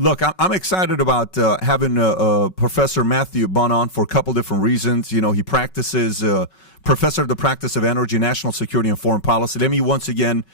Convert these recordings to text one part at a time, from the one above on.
Look, I'm excited about having Professor Matthew Bunn on for a couple different reasons. You know, he practices, professor of the practice of energy, national security, and foreign policy. Let me once again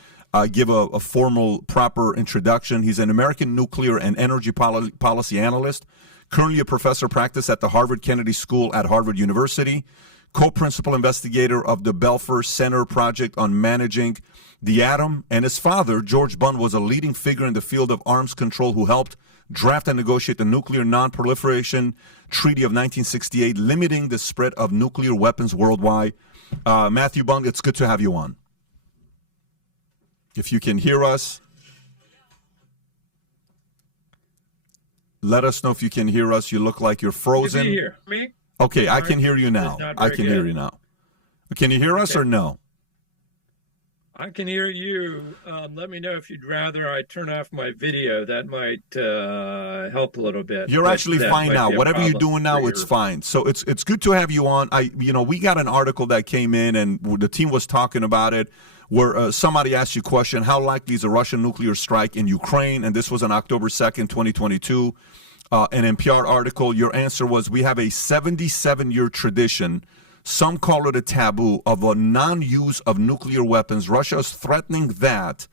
give a formal, proper introduction. He's an American nuclear and energy policy analyst, currently a professor of practice at the Harvard Kennedy School at Harvard University, co-principal investigator of the Belfer Center Project on Managing the Atom, and his father, George Bunn, was a leading figure in the field of arms control who helped draft and negotiate the Nuclear Non-Proliferation Treaty of 1968, limiting the spread of nuclear weapons worldwide. Matthew Bunn, it's good to have you on. If you can hear us, let us know if you can hear us. You look like you're frozen. Can you hear me? Okay, I can hear you now. I can hear you now. Can you hear us or no? I can hear you. Let me know if you'd rather I turn off my video. That might help a little bit. You're actually fine now. Whatever you're doing now, it's fine. So it's good to have you on. We got an article that came in, and the team was talking about it, where somebody asked you a question: how likely is a Russian nuclear strike in Ukraine? And this was on October 2nd, 2022. An NPR article. Your answer was, we have a 77-year tradition. Some call it a taboo of a non-use of nuclear weapons. Russia is threatening that.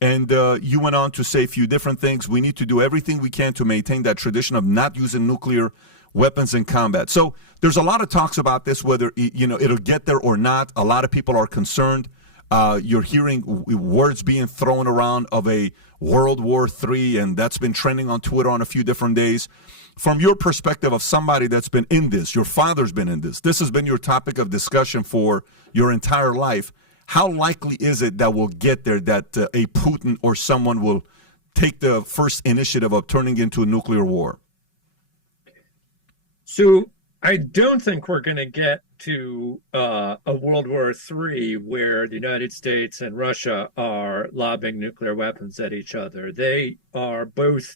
And you went on to say a few different things. We need to do everything we can to maintain that tradition of not using nuclear weapons in combat. So there's a lot of talks about this, whether it'll get there or not. A lot of people are concerned. You're hearing words being thrown around of a World War III, and that's been trending on Twitter on a few different days. From your perspective of somebody that's been in this, your father's been in this has been your topic of discussion for your entire life. How likely is it that we'll get there, that a Putin or someone will take the first initiative of turning into a nuclear war? So I don't think we're going to get to a World War III where the United States and Russia are lobbing nuclear weapons at each other. They are both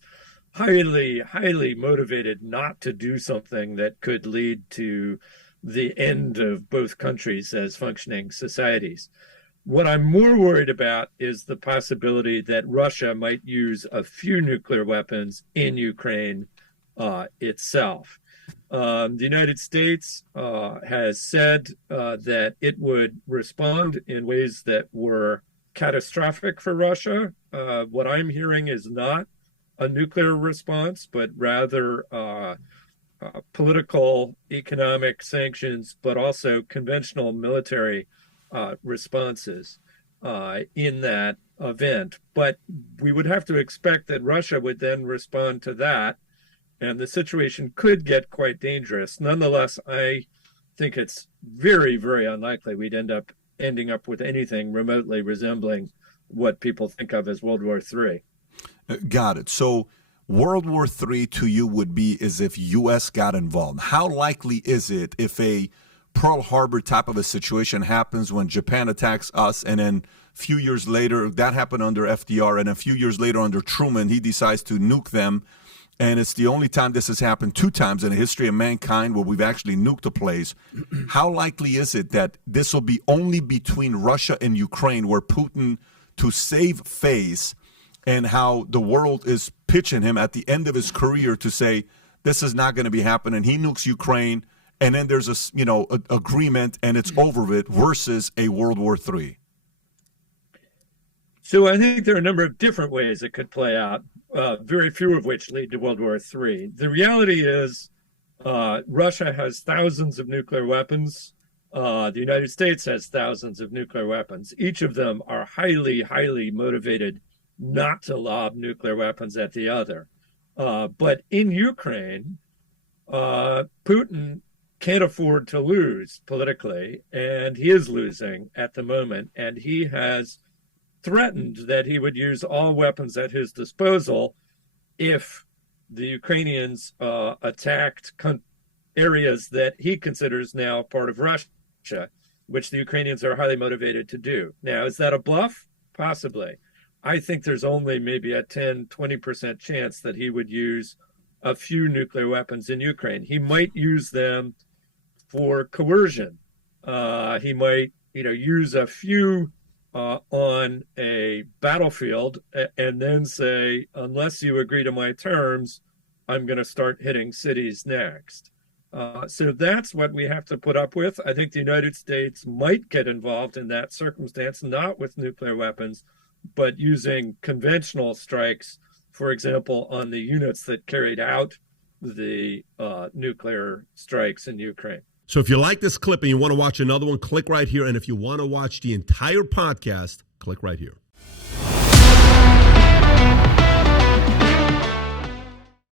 highly motivated not to do something that could lead to the end of both countries as functioning societies. What I'm more worried about is the possibility that Russia might use a few nuclear weapons in Ukraine itself. The United States has said that it would respond in ways that were catastrophic for Russia. What I'm hearing is not a nuclear response, but rather political, economic sanctions, but also conventional military responses in that event. But we would have to expect that Russia would then respond to that, and the situation could get quite dangerous. Nonetheless, I think it's very, very unlikely we'd ending up with anything remotely resembling what people think of as World War III. Got it. So World War III to you would be as if U.S. got involved. How likely is it if a Pearl Harbor type of a situation happens when Japan attacks us, and then a few years later, that happened under FDR, and a few years later under Truman, he decides to nuke them, and it's the only time this has happened, 2 times in the history of mankind where we've actually nuked a place. How likely is it that this will be only between Russia and Ukraine, where Putin, to save face, and how the world is pitching him at the end of his career to say, this is not going to be happening. He nukes Ukraine, and then there's a agreement, and it's over with, versus a World War III? So I think there are a number of different ways it could play out, very few of which lead to World War III. The reality is Russia has thousands of nuclear weapons. The United States has thousands of nuclear weapons. Each of them are highly motivated not to lob nuclear weapons at the other. But in Ukraine, Putin can't afford to lose politically, and he is losing at the moment. And he has threatened that he would use all weapons at his disposal if the Ukrainians attacked areas that he considers now part of Russia, which the Ukrainians are highly motivated to do. Now, is that a bluff? Possibly. I think there's only maybe a 10-20% chance that he would use a few nuclear weapons in Ukraine. He might use them for coercion. He might, use a few on a battlefield and then say, unless you agree to my terms, I'm going to start hitting cities next. So that's what we have to put up with. I think the United States might get involved in that circumstance, not with nuclear weapons, but using conventional strikes, for example, on the units that carried out the nuclear strikes in Ukraine. So if you like this clip and you want to watch another one, click right here. And if you want to watch the entire podcast, click right here.